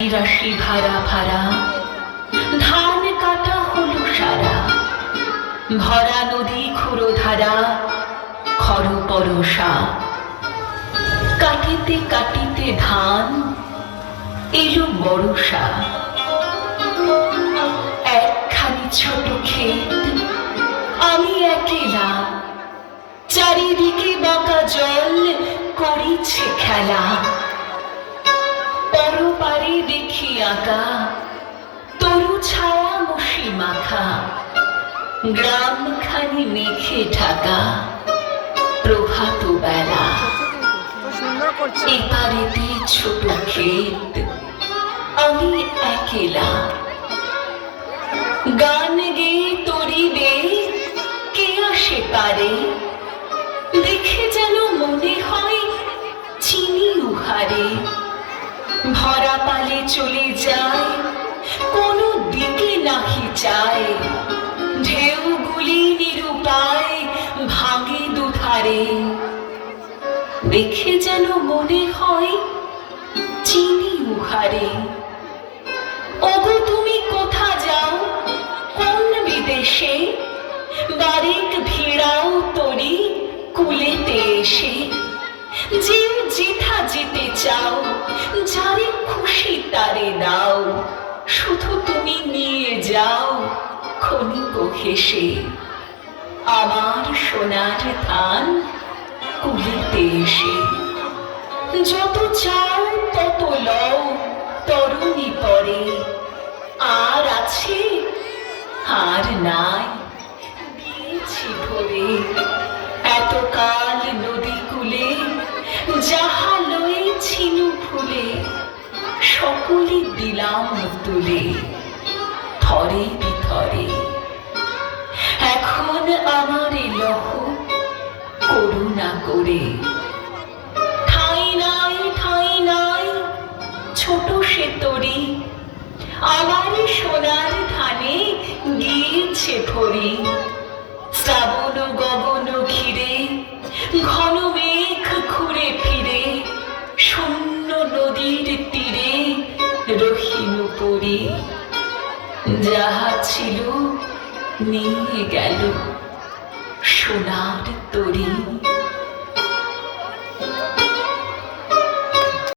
রাশি ভাড়া ভাড়া ধান কাটা হলো সারা, ভরা নদী খুঁড়ো ধারা খর পরশা। কাটিতে কাটিতে ধান এলো বরষা। একখানি ছোট ক্ষেত আমি একেলা, চারিদিকে বাঁকা জল করিছে খেলা। পরপারে দেখি আঁকা তরু ছায়া মশি মাখা, গ্রামখানি মেঘে ঢাকা প্রভাত বেলা। এপারেতে ছোট ক্ষেত আমি একেলা, গান গেয়ে তরিবে কে আসে পারে। দেখে যেন মনে হয় চিনি উহারে, ভরা পালে চলে যায় কোনো দিকে নাহি চায়। ঢেউগুলি নিরুপায় ভাঙে দুধারে, দেখে যেন মনে হয় চিনি উহারে। ওগো তুমি কোথা যাও কোন বিদেশে, বারেক ভিড়াও তরি কুলেতে এসে। যেও যেথা যেতে চাও, যারে খুশি তারে দাও, শুধু তুমি নিয়ে যাও ক্ষণিক হেসে। আমার সোনার ধান কুলেতে এসে, যত চাও তত লও তরুণী পরে। আর আছে আর নাই দিয়েছি ভরে, এতকাল নদী কূলে যাহা লয়েছিল ফুলে, সকলে দিলাম তুলে থরে বিথরে। এখন আমার লহ করুণা করে, ঠাঁই নাই ঠাঁই নাই ছোট সে তরি। আমার সোনার ধানে গিয়েছে ভরি, শ্রাবণ গগন ঘিরে ঘন মেঘ ঘুরে ফিরে। শূন্য নদীর তীরে রহিল পরি, যাহা ছিল নিয়ে গেল সোনার তরি।